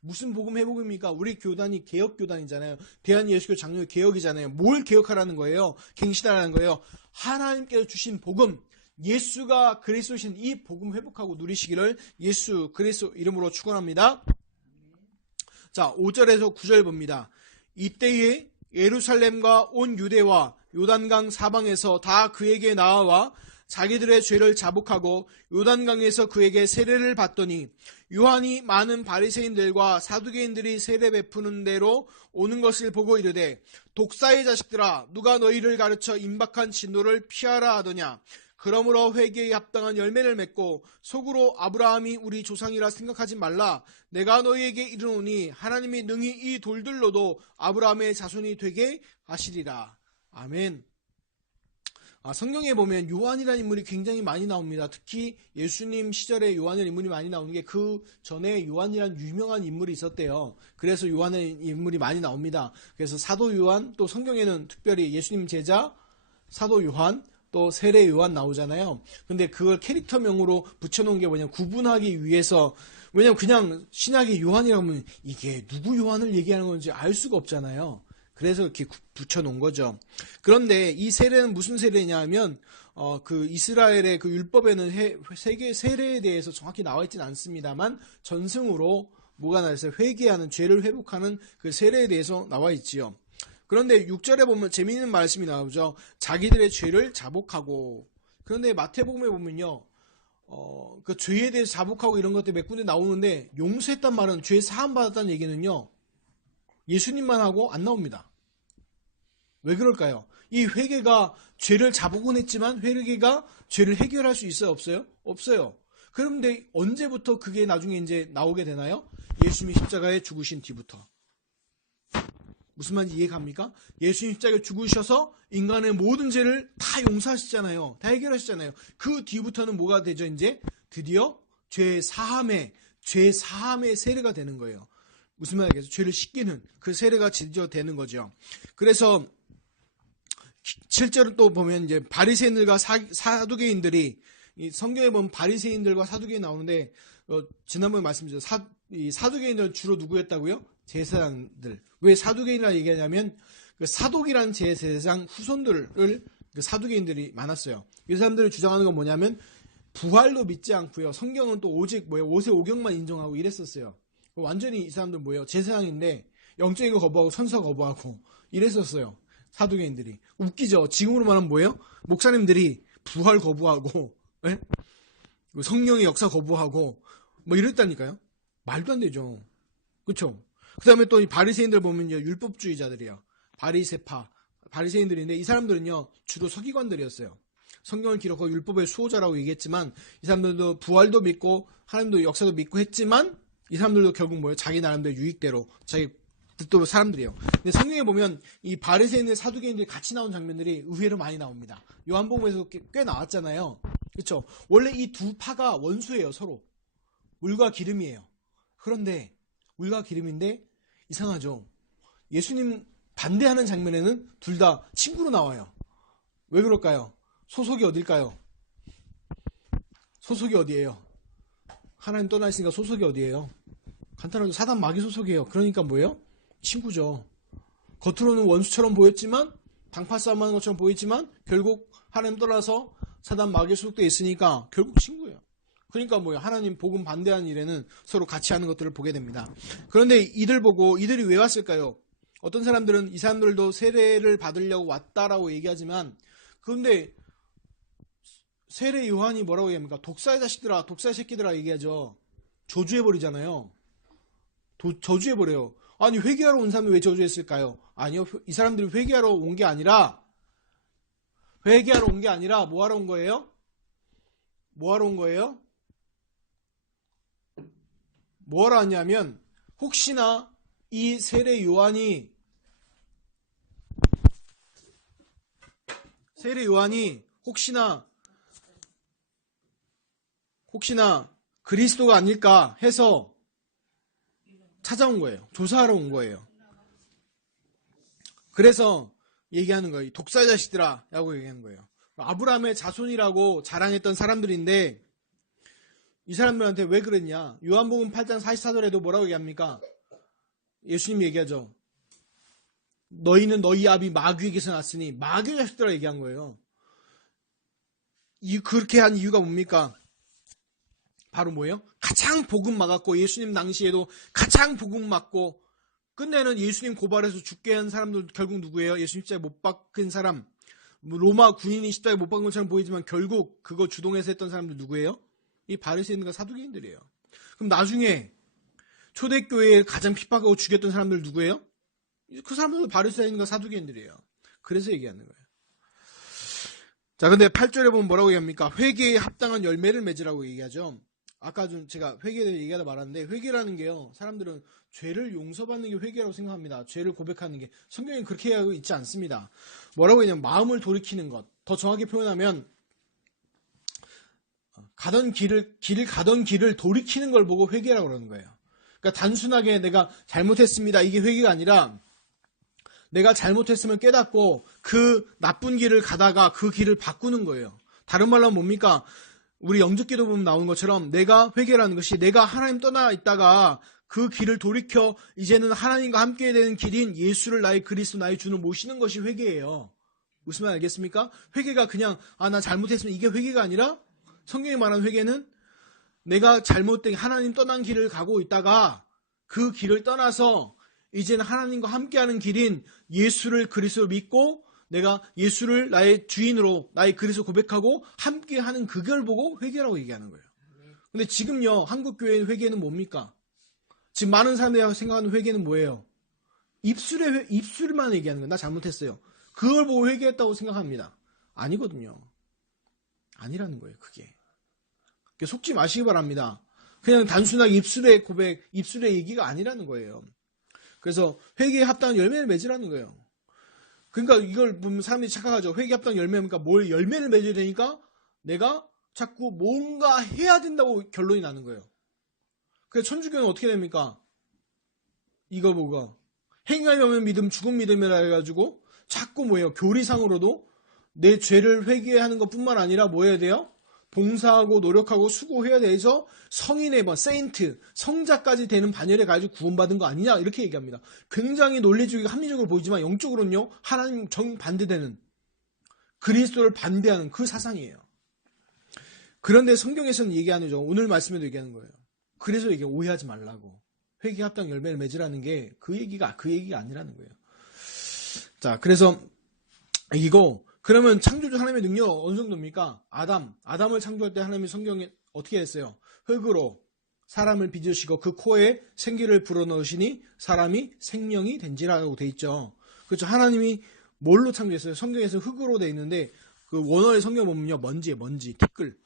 무슨 복음 회복입니까? 우리 교단이 개혁교단이잖아요. 대한예수교 장로교 개혁이잖아요. 뭘 개혁하라는 거예요? 갱신하라는 거예요. 하나님께서 주신 복음, 예수가 그리스도신 이 복음 회복하고 누리시기를 예수 그리스도 이름으로 축원합니다. 자, 5절에서 9절 봅니다. 이때에 예루살렘과 온 유대와 요단강 사방에서 다 그에게 나아와 자기들의 죄를 자복하고 요단강에서 그에게 세례를 받더니 요한이 많은 바리새인들과 사두개인들이 세례 베푸는 대로 오는 것을 보고 이르되 독사의 자식들아 누가 너희를 가르쳐 임박한 진노를 피하라 하더냐. 그러므로 회개에 합당한 열매를 맺고 속으로 아브라함이 우리 조상이라 생각하지 말라. 내가 너희에게 이르노니 하나님이 능히 이 돌들로도 아브라함의 자손이 되게 하시리라. 아멘. 성경에 보면 요한이라는 인물이 굉장히 많이 나옵니다. 특히 예수님 시절에 요한이라는 인물이 많이 나오는 게 그 전에 요한이라는 유명한 인물이 있었대요. 그래서 요한의 인물이 많이 나옵니다. 그래서 사도 요한, 또 성경에는 특별히 예수님 제자 사도 요한, 또 세례 요한 나오잖아요. 근데 그걸 캐릭터명으로 붙여놓은 게 뭐냐면 구분하기 위해서, 왜냐면 그냥 신약의 요한이라고 하면 이게 누구 요한을 얘기하는 건지 알 수가 없잖아요. 그래서 이렇게 붙여놓은 거죠. 그런데 이 세례는 무슨 세례냐 하면 그 이스라엘의 그 율법에는 세계 세례에 대해서 정확히 나와 있지는 않습니다만 전승으로 뭐가 나와 있어요? 회개하는, 죄를 회복하는 그 세례에 대해서 나와 있지요. 그런데 6절에 보면 재미있는 말씀이 나오죠. 자기들의 죄를 자복하고. 그런데 마태복음에 보면요, 그 죄에 대해서 자복하고 이런 것들 몇 군데 나오는데 용서했단 말은, 죄 사함 받았다는 얘기는요, 예수님만 하고 안 나옵니다. 왜 그럴까요? 이 회개가 죄를 자복은 했지만 회개가 죄를 해결할 수 있어요, 없어요? 없어요. 그런데 언제부터 그게 나중에 이제 나오게 되나요? 예수님이 십자가에 죽으신 뒤부터. 무슨 말인지 이해갑니까? 예수님 십자가에 죽으셔서 인간의 모든 죄를 다 용서하시잖아요. 다 해결하시잖아요. 그 뒤부터는 뭐가 되죠? 이제 드디어 죄 사함의 세례가 되는 거예요. 무슨 말이겠어요? 죄를 씻기는 그 세례가 드디어 되는 거죠. 그래서 7절은 또 보면 이제 바리새인들과 사두개인들이, 이 성경에 보면 바리새인들과 사두개인 나오는데, 지난번에 말씀드렸죠. 이 사두개인들은 주로 누구였다고요? 제사장들. 왜 사두개인이라 얘기하냐면 그 사독이라는 제사장 후손들을 그 사두개인들이 많았어요. 이 사람들이 주장하는 건 뭐냐면 부활도 믿지 않고요. 성경은 또 오직 오세오경만 인정하고 이랬었어요. 완전히 이 사람들 뭐예요? 제사장인데 영적인 거 거부하고 선서 거부하고 이랬었어요. 사두개인들이. 웃기죠? 지금으로 말하면 뭐예요? 목사님들이 부활 거부하고, 예? 성령의 역사 거부하고 뭐 이랬다니까요. 말도 안 되죠. 그렇죠? 그 다음에 또 이 바리새인들 보면요, 율법주의자들이에요. 바리새인들인데 이 사람들은요 주로 서기관들이었어요. 성경을 기록하고 율법의 수호자라고 얘기했지만 이 사람들도 부활도 믿고 하나님도 역사도 믿고 했지만 이 사람들도 결국 뭐예요? 자기 나름대로 유익대로 자기 뜻대로 사람들이에요. 근데 성경에 보면 이 바리새인들, 사두개인들이 같이 나온 장면들이 의외로 많이 나옵니다. 요한복음에서 꽤 나왔잖아요. 그렇죠? 원래 이 두 파가 원수예요, 서로. 물과 기름이에요. 그런데 물과 기름인데 이상하죠. 예수님 반대하는 장면에는 둘 다 친구로 나와요. 왜 그럴까요? 소속이 어딜까요? 소속이 어디예요? 하나님 떠나 있으니까 소속이 어디예요? 간단하게 사단 마귀 소속이에요. 그러니까 뭐예요? 친구죠. 겉으로는 원수처럼 보였지만, 당파 싸움하는 것처럼 보였지만 결국 하나님 떠나서 사단 마귀에 소속되어 있으니까 결국 친구예요. 그러니까 뭐예요? 하나님 복음 반대하는 일에는 서로 같이 하는 것들을 보게 됩니다. 그런데 이들 보고 이들이 왜 왔을까요? 어떤 사람들은 이 사람들도 세례를 받으려고 왔다라고 얘기하지만, 그런데 세례 요한이 뭐라고 얘기합니까? 독사의 자식들아, 독사의 새끼들아 얘기하죠. 저주해버리잖아요. 저주해버려요. 아니, 회개하러 온 사람이 왜 저주했을까요? 아니요, 이 사람들이 회개하러 온 게 아니라 뭐 하러 온 거예요? 뭐 하러 온 거예요? 뭐 하러 왔냐면 혹시나 이 세례 요한이 혹시나 그리스도가 아닐까 해서 찾아온 거예요. 조사하러 온 거예요. 그래서 얘기하는 거예요. 독사의 자식들아 라고 얘기하는 거예요. 아브라함의 자손이라고 자랑했던 사람들인데 이 사람들한테 왜 그랬냐? 요한복음 8장 44절에도 뭐라고 얘기합니까? 예수님이 얘기하죠. 너희는 너희 아비 마귀에게서 났으니, 마귀의 자식들아 얘기한 거예요. 그렇게 한 이유가 뭡니까? 바로 뭐예요? 가장 복음 막았고, 예수님 당시에도 가장 복음 막고, 끝내는 예수님 고발해서 죽게 한 사람들 결국 누구예요? 예수님 십자가에 못 박힌 사람. 로마 군인이 십자가에 못 박은 것처럼 보이지만 결국 그거 주동해서 했던 사람들 누구예요? 이 바리새인들과 사두개인들이에요. 그럼 나중에 초대교회에 가장 핍박하고 죽였던 사람들 누구예요? 그 사람들도 바리새인과 사두개인들이에요. 그래서 얘기하는 거예요. 자, 근데 8절에 보면 뭐라고 얘기합니까? 회개에 합당한 열매를 맺으라고 얘기하죠. 아까 좀 제가 회개에 대해 얘기하다 말았는데, 회개라는 게요, 사람들은 죄를 용서받는 게 회개라고 생각합니다. 죄를 고백하는 게. 성경이 그렇게 하고 있지 않습니다. 뭐라고 했냐면 마음을 돌이키는 것. 더 정확히 표현하면 가던 길을 돌이키는 걸 보고 회개라고 그러는 거예요. 그러니까 단순하게 내가 잘못했습니다, 이게 회개가 아니라 내가 잘못했으면 깨닫고 그 나쁜 길을 가다가 그 길을 바꾸는 거예요. 다른 말로 하면 뭡니까? 우리 영적기도 보면 나오는 것처럼 내가 회개라는 것이 내가 하나님 떠나 있다가 그 길을 돌이켜 이제는 하나님과 함께 되는 길인 예수를 나의 그리스도 나의 주는 모시는 것이 회개예요. 무슨 말 알겠습니까? 회개가 그냥 나 잘못했으면 이게 회개가 아니라 성경이 말하는 회개는 내가 잘못된 하나님 떠난 길을 가고 있다가 그 길을 떠나서 이제는 하나님과 함께하는 길인 예수를 그리스도로 믿고 내가 예수를 나의 주인으로 나의 그리스도 고백하고 함께하는 그걸 보고 회개라고 얘기하는 거예요. 근데 지금요 한국교회의 회개는 뭡니까? 지금 많은 사람들이 생각하는 회개는 뭐예요? 입술만 얘기하는 거예요. 나 잘못했어요. 그걸 보고 회개했다고 생각합니다. 아니거든요. 아니라는 거예요. 그게 속지 마시기 바랍니다. 그냥 단순하게 입술의 고백, 입술의 얘기가 아니라는 거예요. 그래서 회개에 합당한 열매를 맺으라는 거예요. 그러니까 이걸 보면 사람들이 착각하죠. 회개에 합당한 열매니까 뭘 열매를 맺어야 되니까 내가 자꾸 뭔가 해야 된다고 결론이 나는 거예요. 그래서 천주교는 어떻게 됩니까? 이거 보고 행위하면 없는 믿음, 죽은 믿음이라 해가지고 자꾸 뭐예요? 교리상으로도 내 죄를 회개하는 것뿐만 아니라 뭐 해야 돼요? 봉사하고 노력하고 수고해야 돼서 성인의 세인트, 성자까지 되는 반열에 가지고 구원받은 거 아니냐 이렇게 얘기합니다. 굉장히 논리적이고 합리적으로 보이지만 영적으로는요 하나님 정반대되는 그리스도를 반대하는 그 사상이에요. 그런데 성경에서는 얘기 안 해죠. 오늘 말씀에도 얘기하는 거예요. 그래서 이게 오해하지 말라고. 회개 합당 열매를 맺으라는 게 그 얘기가 아니라는 거예요. 자, 그래서 이거 그러면 창조주 하나님의 능력 어느 정도입니까? 아담을 창조할 때 하나님이 성경에 어떻게 했어요? 흙으로 사람을 빚으시고 그 코에 생기를 불어넣으시니 사람이 생명이 된지라고 돼 있죠. 그렇죠. 하나님이 뭘로 창조했어요? 성경에서 흙으로 돼 있는데 그 원어의 성경 보면요 먼지예요. 먼지 티끌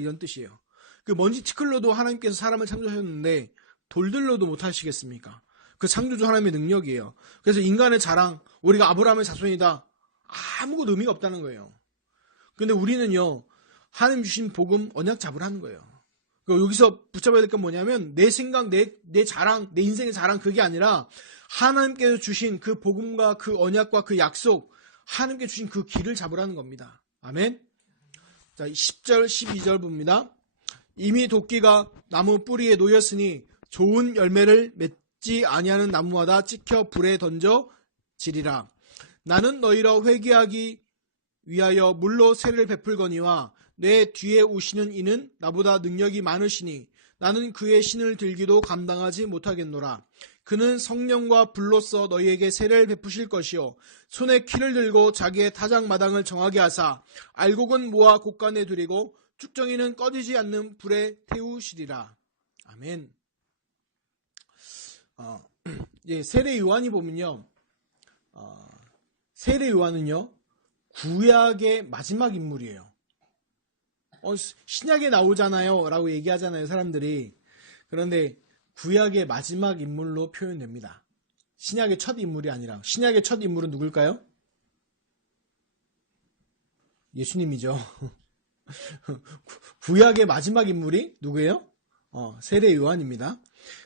이런 뜻이에요. 그 먼지 티끌로도 하나님께서 사람을 창조하셨는데 돌들로도 못 하시겠습니까? 그 창조주 하나님의 능력이에요. 그래서 인간의 자랑, 우리가 아브라함의 자손이다. 아무것도 의미가 없다는 거예요. 근데 우리는요, 하나님 주신 복음 언약 잡으라는 거예요. 여기서 붙잡아야 될 건 뭐냐면, 내 생각, 내 자랑, 내 인생의 자랑, 그게 아니라, 하나님께서 주신 그 복음과 그 언약과 그 약속, 하나님께 주신 그 길을 잡으라는 겁니다. 아멘? 자, 10절, 12절 봅니다. 이미 도끼가 나무 뿌리에 놓였으니, 좋은 열매를 맺지 아니하는 나무마다 찍혀 불에 던져 지리라. 나는 너희로 회개하기 위하여 물로 세를 베풀거니와 내 뒤에 오시는 이는 나보다 능력이 많으시니 나는 그의 신을 들기도 감당하지 못하겠노라. 그는 성령과 불로써 너희에게 세를 베푸실 것이요 손에 키를 들고 자기의 타작마당을 정하게 하사 알곡은 모아 곳간에 두리고 쭉정이는 꺼지지 않는 불에 태우시리라. 아멘. 세례 요한이 보면요. 세례 요한은요, 구약의 마지막 인물이에요. 신약에 나오잖아요. 라고 얘기하잖아요, 사람들이. 그런데 구약의 마지막 인물로 표현됩니다. 신약의 첫 인물이 아니라. 신약의 첫 인물은 누굴까요? 예수님이죠. 구약의 마지막 인물이 누구예요? 세례 요한입니다.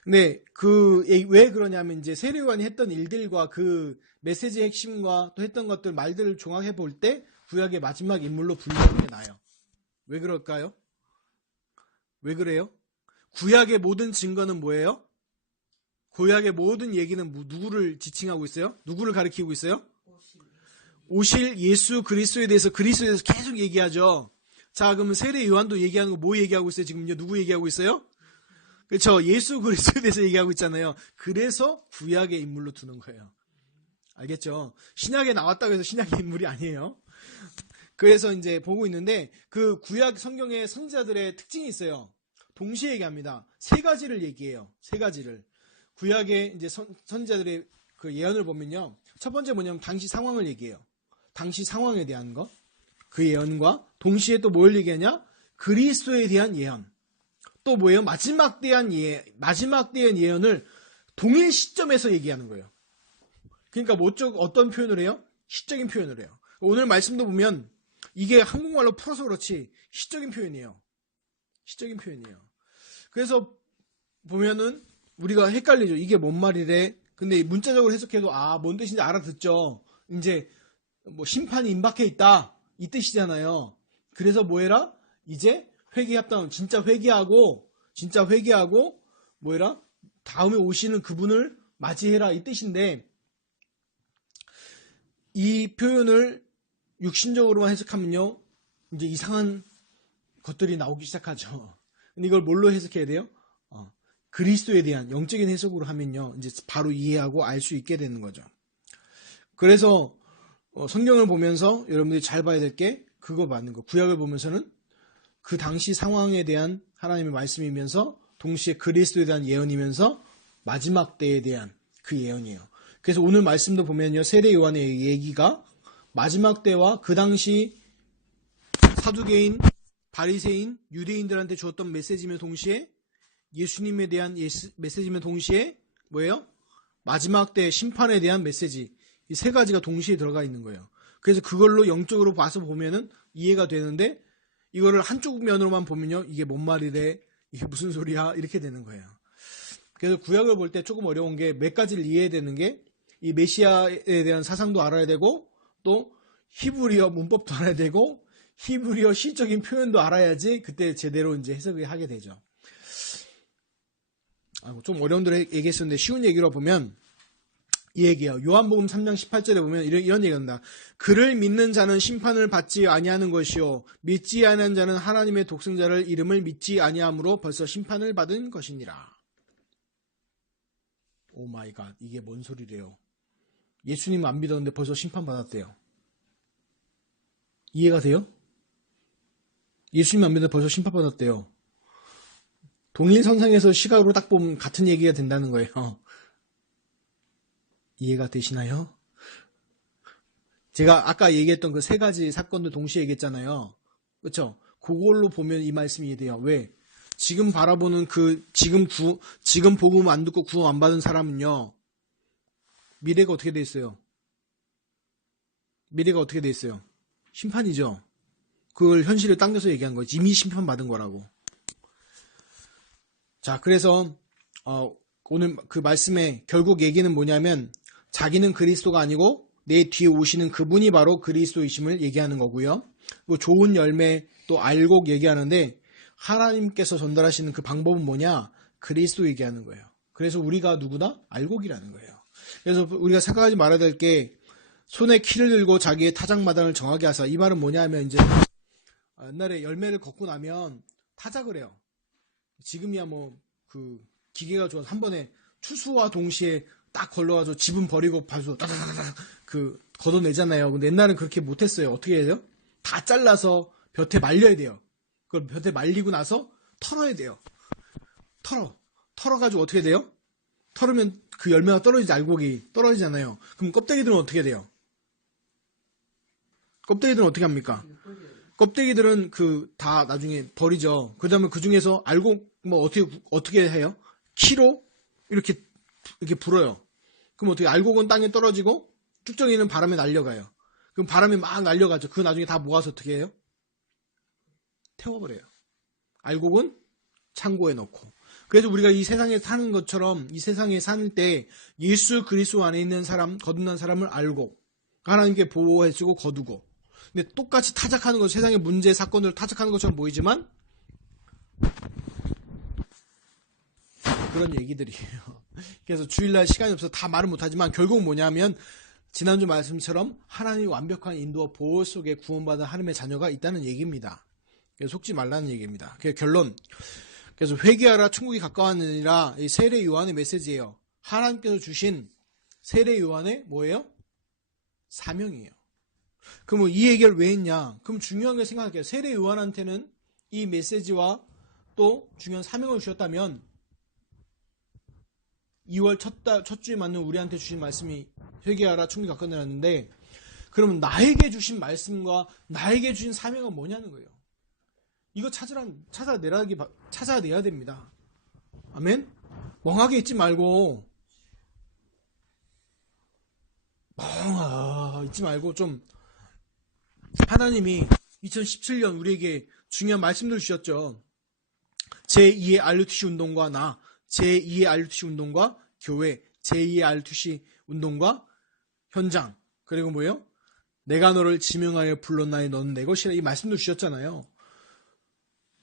근데 왜 그러냐면 이제 세례 요한이 했던 일들과 그 메시지의 핵심과 또 했던 것들 말들을 종합해 볼 때 구약의 마지막 인물로 분류하는 게 나아요. 왜 그럴까요? 왜 그래요? 구약의 모든 증거는 뭐예요? 구약의 모든 얘기는 누구를 지칭하고 있어요? 누구를 가리키고 있어요? 오실 예수 그리스도에 대해서 계속 얘기하죠. 자, 그러면 세례 요한도 얘기하는 거 뭐 얘기하고 있어요? 지금요 누구 얘기하고 있어요? 그렇죠. 예수 그리스도에 대해서 얘기하고 있잖아요. 그래서 구약의 인물로 두는 거예요. 알겠죠? 신약에 나왔다고 해서 신약의 인물이 아니에요. 그래서 이제 보고 있는데 그 구약 성경의 선지자들의 특징이 있어요. 동시에 얘기합니다. 세 가지를 얘기해요. 세 가지를. 구약의 이제 선지자들의 그 예언을 보면요. 첫 번째 뭐냐면 당시 상황을 얘기해요. 당시 상황에 대한 거. 그 예언과 동시에 또 뭘 얘기하냐? 그리스도에 대한 예언. 또 뭐예요? 마지막 때의 예언을 동일 시점에서 얘기하는 거예요. 그러니까 어떤 표현을 해요? 시적인 표현을 해요. 오늘 말씀도 보면 이게 한국말로 풀어서 그렇지 시적인 표현이에요. 시적인 표현이에요. 그래서 보면은 우리가 헷갈리죠. 이게 뭔 말이래? 근데 문자적으로 해석해도 뭔 뜻인지 알아듣죠. 이제 뭐 심판이 임박해 있다 이 뜻이잖아요. 그래서 뭐해라? 이제 회개 합당 진짜 회개하고 뭐해라? 다음에 오시는 그분을 맞이해라 이 뜻인데, 이 표현을 육신적으로만 해석하면요, 이제 이상한 것들이 나오기 시작하죠. 근데 이걸 뭘로 해석해야 돼요? 그리스도에 대한 영적인 해석으로 하면요, 이제 바로 이해하고 알 수 있게 되는 거죠. 그래서 성경을 보면서 여러분들이 잘 봐야 될 게 그거 맞는 거. 구약을 보면서는 그 당시 상황에 대한 하나님의 말씀이면서 동시에 그리스도에 대한 예언이면서 마지막 때에 대한 그 예언이에요. 그래서 오늘 말씀도 보면요, 세례 요한의 얘기가 마지막 때와 그 당시 사두개인, 바리새인, 유대인들한테 주었던 메시지며 동시에 예수님에 대한 메시지며 동시에 뭐예요? 마지막 때 심판에 대한 메시지. 이 세 가지가 동시에 들어가 있는 거예요. 그래서 그걸로 영적으로 봐서 보면은 이해가 되는데, 이거를 한쪽 면으로만 보면요, 이게 뭔 말이래, 이게 무슨 소리야, 이렇게 되는 거예요. 그래서 구약을 볼 때 조금 어려운 게 몇 가지를 이해해야 되는 게, 이 메시아에 대한 사상도 알아야 되고, 또 히브리어 문법도 알아야 되고, 히브리어 시적인 표현도 알아야지 그때 제대로 이제 해석을 하게 되죠. 좀 어려운 대로 얘기했었는데 쉬운 얘기로 보면 이 얘기예요. 요한복음 3장 18절에 보면 이런 얘기가 나온다. 그를 믿는 자는 심판을 받지 아니하는 것이요 믿지 아니하는 자는 하나님의 독생자를 이름을 믿지 아니함으로 벌써 심판을 받은 것이니라. 오 마이 갓, 이게 뭔 소리래요? 예수님 안 믿었는데 벌써 심판 받았대요. 이해가 돼요? 예수님 안 믿었는데 벌써 심판 받았대요. 동일선상에서 시각으로 딱 보면 같은 얘기가 된다는 거예요. 이해가 되시나요? 제가 아까 얘기했던 그 세 가지 사건도 동시에 얘기했잖아요. 그렇죠? 그걸로 보면 이 말씀이 돼요. 왜? 지금 바라보는 지금 복음 안 듣고 구원 안 받은 사람은요, 미래가 어떻게 돼 있어요? 미래가 어떻게 돼 있어요? 심판이죠. 그걸 현실에 당겨서 얘기한 거지. 이미 심판 받은 거라고. 자, 그래서 오늘 그 말씀의 결국 얘기는 뭐냐면, 자기는 그리스도가 아니고 내 뒤에 오시는 그분이 바로 그리스도이심을 얘기하는 거고요. 그 좋은 열매 또 알곡 얘기하는데, 하나님께서 전달하시는 그 방법은 뭐냐? 그리스도 얘기하는 거예요. 그래서 우리가 누구다? 알곡이라는 거예요. 그래서 우리가 생각하지 말아야 될 게, 손에 키를 들고 자기의 타작마당을 정하게 하사. 이 말은 뭐냐 하면, 이제 옛날에 열매를 걷고 나면 타작을 해요. 지금이야 뭐 그 기계가 좋아서 한 번에 추수와 동시에 딱 걸러가지고 지분 버리고 봐서 따다다닥 그 걷어내잖아요. 근데 옛날엔 그렇게 못했어요. 어떻게 해야 돼요? 다 잘라서 볕에 말려야 돼요. 그걸 볕에 말리고 나서 털어야 돼요. 털어가지고 어떻게 돼요? 털으면 그 열매가 떨어지지, 알곡이 떨어지잖아요. 그럼 껍데기들은 어떻게 돼요? 껍데기들은 어떻게 합니까? 껍데기들은 다 나중에 버리죠. 그 다음에 그 중에서 알곡 뭐 어떻게 해요? 키로 이렇게 불어요. 그럼 어떻게, 알곡은 땅에 떨어지고 쭉정이는 바람에 날려가요. 그럼 바람이 막 날려가죠. 그 나중에 다 모아서 어떻게 해요? 태워버려요. 알곡은 창고에 넣고. 그래서 우리가 이 세상에 사는 것처럼 이 세상에 사는 때 예수 그리스도 안에 있는 사람, 거듭난 사람을 알고 하나님께 보호해주고 거두고. 근데 똑같이 타작하는 것, 세상의 문제, 사건들을 타작하는 것처럼 보이지만 그런 얘기들이에요. 그래서 주일날 시간이 없어서 다 말을 못하지만 결국 뭐냐면, 지난주 말씀처럼 하나님의 완벽한 인도와 보호 속에 구원받은 하나님의 자녀가 있다는 얘기입니다. 그래서 속지 말라는 얘기입니다. 그래서 결론. 그래서 회개하라 천국이 가까웠느니라, 이 세례 요한의 메시지예요. 하나님께서 주신 세례 요한의 뭐예요? 사명이에요. 그럼 이 얘기를 왜 했냐? 그럼 중요한 게 생각할게요. 세례 요한한테는 이 메시지와 또 중요한 사명을 주셨다면 2월 첫 주에 맞는 우리한테 주신 말씀이 회개하라 천국이 가까웠느냐는데, 그러면 나에게 주신 말씀과 나에게 주신 사명은 뭐냐는 거예요. 이거 찾아내야 됩니다. 아멘? 멍하게 있지 말고 좀, 하나님이 2017년 우리에게 중요한 말씀들을 주셨죠. 제2의 RUTC 운동과 제2의 RUTC 운동과 교회, 제2의 RUTC 운동과 현장, 그리고 뭐예요? 내가 너를 지명하여 불렀나니 너는 내 것이라, 이 말씀도 주셨잖아요.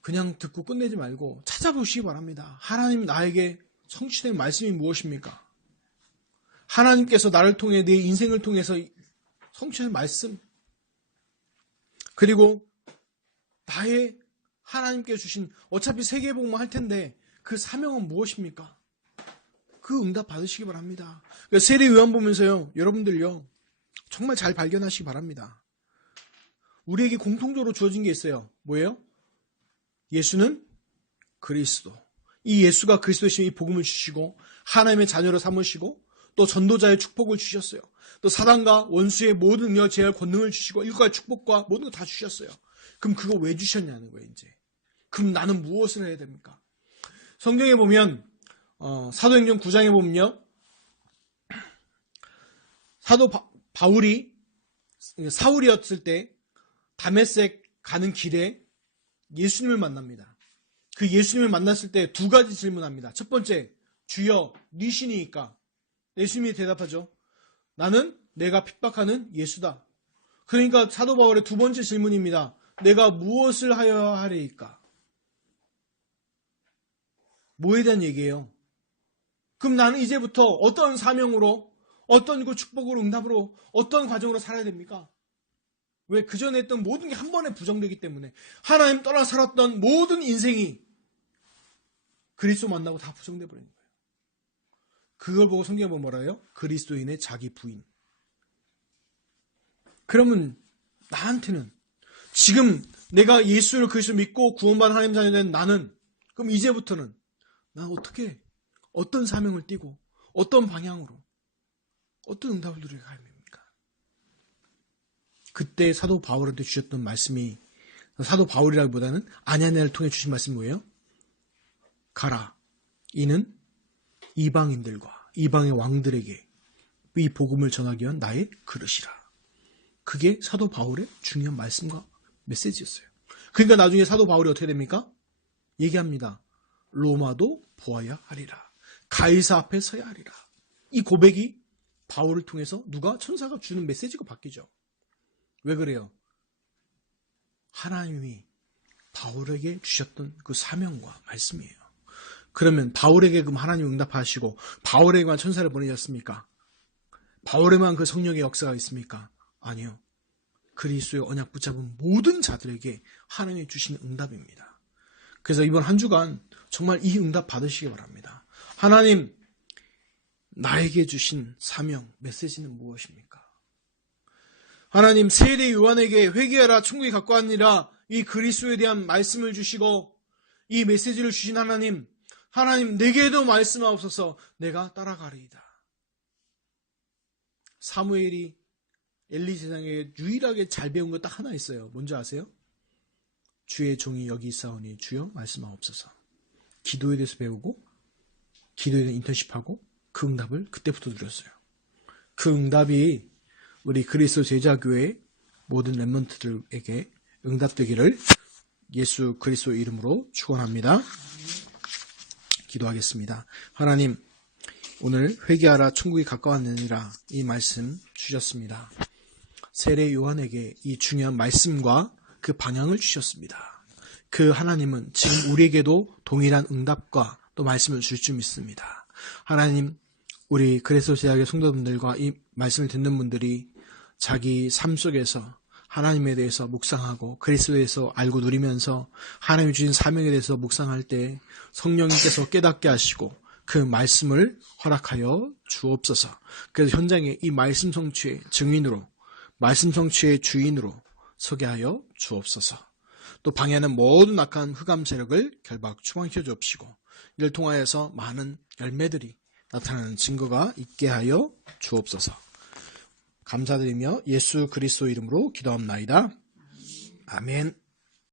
그냥 듣고 끝내지 말고 찾아보시기 바랍니다. 하나님 나에게 성취된 말씀이 무엇입니까? 하나님께서 나를 통해 내 인생을 통해서 성취된 말씀, 그리고 나의 하나님께 주신, 어차피 세계복음을 할 텐데 그 사명은 무엇입니까? 그 응답 받으시기 바랍니다. 그러니까 세례 요한 보면서요, 여러분들요 정말 잘 발견하시기 바랍니다. 우리에게 공통적으로 주어진 게 있어요. 뭐예요? 예수는 그리스도. 이 예수가 그리스도신 이 복음을 주시고 하나님의 자녀로 삼으시고 또 전도자의 축복을 주셨어요. 또 사단과 원수의 모든 능력, 제할 권능을 주시고 일과의 축복과 모든 거 다 주셨어요. 그럼 그거 왜 주셨냐는 거예요, 이제. 그럼 나는 무엇을 해야 됩니까? 성경에 보면 사도행전 9장에 보면요, 사도 바울이 사울이었을 때 다메섹 가는 길에 예수님을 만납니다. 그 예수님을 만났을 때 두 가지 질문합니다. 첫 번째, 주여 네 신이니까? 예수님이 대답하죠. 나는 내가 핍박하는 예수다. 그러니까 사도 바울의 두 번째 질문입니다. 내가 무엇을 하여야 하리이까? 뭐에 대한 얘기예요? 그럼 나는 이제부터 어떤 사명으로, 어떤 그 축복으로, 응답으로, 어떤 과정으로 살아야 됩니까? 왜? 그전에 했던 모든 게 한 번에 부정되기 때문에 하나님 떠나 살았던 모든 인생이 그리스도 만나고 다 부정돼 버린 거예요. 그걸 보고 성경에 보면 뭐라 해요? 그리스도인의 자기 부인. 그러면 나한테는 지금 내가 예수를 그리스도 믿고 구원받은 하나님 자녀 된 나는, 그럼 이제부터는 난 어떻게, 어떤 사명을 띠고 어떤 방향으로 어떤 응답을 누리게 가야 됩니까? 그때 사도 바울한테 주셨던 말씀이, 사도 바울이라기보다는 아냐니아를 통해 주신 말씀이 뭐예요? 가라. 이는 이방인들과 이방의 왕들에게 이 복음을 전하기 위한 나의 그릇이라. 그게 사도 바울의 중요한 말씀과 메시지였어요. 그러니까 나중에 사도 바울이 어떻게 됩니까? 얘기합니다. 로마도 보아야 하리라. 가이사 앞에 서야 하리라. 이 고백이 바울을 통해서 누가, 천사가 주는 메시지가 바뀌죠. 왜 그래요? 하나님이 바울에게 주셨던 그 사명과 말씀이에요. 그러면 바울에게 그럼 하나님 응답하시고 바울에게만 천사를 보내셨습니까? 바울에만 그 성령의 역사가 있습니까? 아니요. 그리스도의 언약 붙잡은 모든 자들에게 하나님이 주시는 응답입니다. 그래서 이번 한 주간 정말 이 응답 받으시기 바랍니다. 하나님, 나에게 주신 사명, 메시지는 무엇입니까? 하나님, 세례 요한에게 회개하라 천국이 가까웠느니라 이 그리스도에 대한 말씀을 주시고 이 메시지를 주신 하나님, 하나님 내게도 말씀하옵소서. 내가 따라가리이다. 사무엘이 엘리 제사장에게 유일하게 잘 배운 거 딱 하나 있어요. 뭔지 아세요? 주의 종이 여기 있사오니 주여 말씀하옵소서. 기도에 대해서 배우고 기도에 대한 인턴십하고 그 응답을 그때부터 드렸어요. 그 응답이 우리 그리스도 제자교회 모든 렘넌트들에게 응답되기를 예수 그리스도 이름으로 축원합니다. 기도하겠습니다. 하나님, 오늘 회개하라 천국이 가까웠느니라 이 말씀 주셨습니다. 세례 요한에게 이 중요한 말씀과 그 방향을 주셨습니다. 그 하나님은 지금 우리에게도 동일한 응답과 또 말씀을 줄 줄 믿습니다. 하나님, 우리 그리스도 제자교회 성도분들과 이 말씀을 듣는 분들이 자기 삶 속에서 하나님에 대해서 묵상하고 그리스도에 대해서 알고 누리면서 하나님이 주신 사명에 대해서 묵상할 때 성령님께서 깨닫게 하시고 그 말씀을 허락하여 주옵소서. 그래서 현장에 이 말씀 성취의 증인으로, 말씀 성취의 주인으로 서게 하여 주옵소서. 또 방해하는 모든 악한 흑암 세력을 결박 추방시켜 주옵시고 이를 통하여서 많은 열매들이 나타나는 증거가 있게 하여 주옵소서. 감사드리며 예수 그리스도 이름으로 기도합나이다. 아멘.